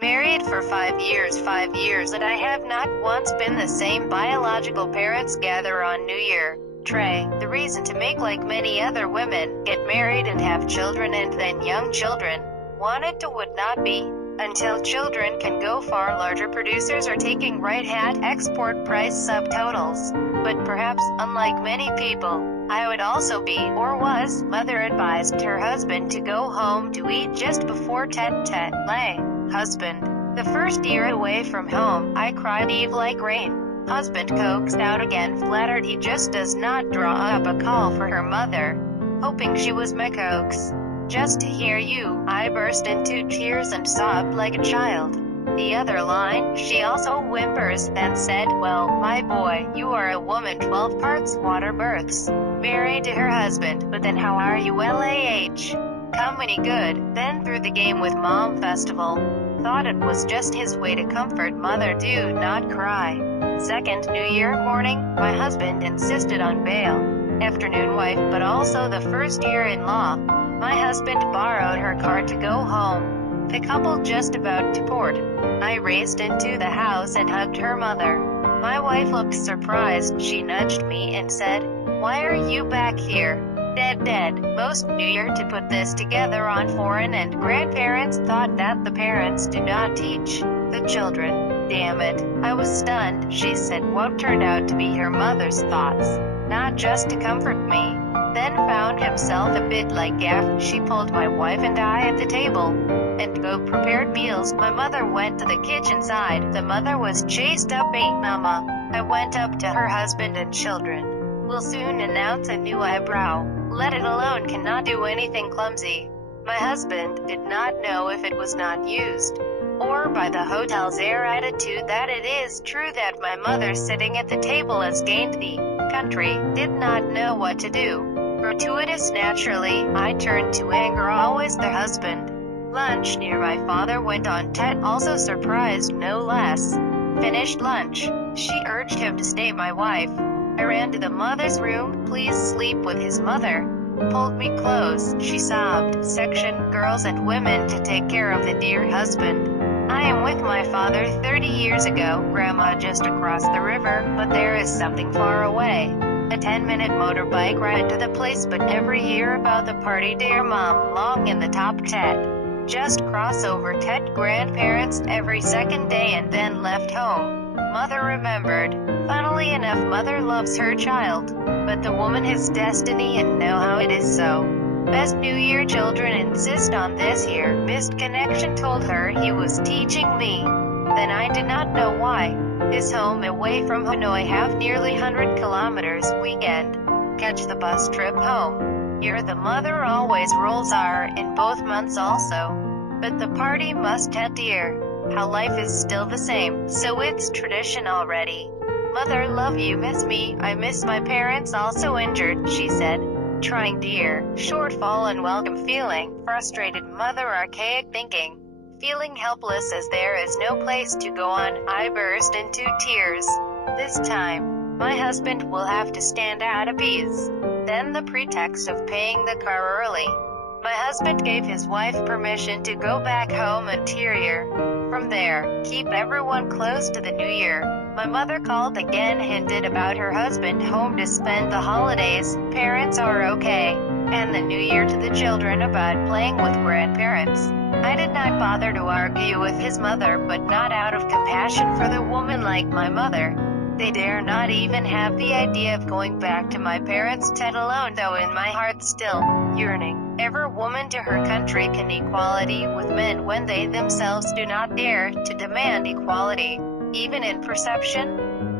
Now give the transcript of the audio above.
Married for 5 years, and I have not once been the same. Biological parents gather on New Year. Trey, the reason to make like many other women, get married and have children and then young children. Wanted to would not be. Until children can go far larger. Producers are taking right hat export price subtotals. But perhaps, unlike many people, I would also be, or was, mother advised her husband to go home to eat just before tet-tet lay. Husband. The first year away from home, I cried Eve like rain. Husband coaxed out again, flattered he just does not draw up a call for her mother. Hoping she was my coax. Just to hear you, I burst into tears and sobbed like a child. The other line, she also whimpers, then said, well, my boy, you are a woman 12 parts water births. Married to her husband, but then how are you LAH? Come any good, then through the game with Mom Festival. Thought it was just his way to comfort mother, do not cry. Second New Year morning, my husband insisted on bail. Afternoon wife, but also the first year-in-law. My husband borrowed her car to go home. The couple just about to port. I raced into the house and hugged her mother. My wife looked surprised. She nudged me and said, why are you back here? Dead. Most New Year to put this together on foreign, and grandparents thought that the parents do not teach the children. Damn it. I was stunned. She said what turned out to be her mother's thoughts. Not just to comfort me. Then found himself a bit like Gaff. She pulled my wife and I at the table and go prepared meals. My mother went to the kitchen side. The mother was chased up mama. I went up to her husband and children. Will soon announce a new eyebrow. Let it alone cannot do anything clumsy. My husband did not know if it was not used, or by the hotel's air attitude that it is true that my mother sitting at the table has gained the country, did not know what to do. Gratuitous naturally, I turned to anger always the husband. Lunch near my father went on Tet, also surprised no less. Finished lunch. She urged him to stay my wife. I ran to the mother's room, please sleep with his mother. Pulled me close, she sobbed, section, girls and women to take care of the dear husband. I am with my father 30 years ago, grandma just across the river, but there is something far away. A 10-minute motorbike ride to the place, but every year about the party dear mom, long in the top Tet. Just cross over Tet grandparents every second day and then left home. Mother remembered. Funnily enough, mother loves her child, but the woman has destiny and know how it is so. Best New Year children insist on this year. Missed connection told her he was teaching me. Then I did not know why. His home away from Hanoi half nearly 100 kilometers weekend. Catch the bus trip home. Here the mother always rolls are in both months also. But the party must have dear. How life is still the same, so it's tradition already. Mother love you miss me, I miss my parents also injured, she said. Trying dear, shortfall unwelcome feeling, frustrated mother archaic thinking. Feeling helpless as there is no place to go on, I burst into tears. This time, my husband will have to stand out a piece. Then the pretext of paying the car early. My husband gave his wife permission to go back home interior. From there, keep everyone close to the New Year. My mother called again, hinted about her husband home to spend the holidays, parents are okay, and the New Year to the children about playing with grandparents. I did not bother to argue with his mother, but not out of compassion for the woman like my mother. They dare not even have the idea of going back to my parents' Tet alone, though in my heart still yearning. Ever woman to her country can equality with men when they themselves do not dare to demand equality, even in perception?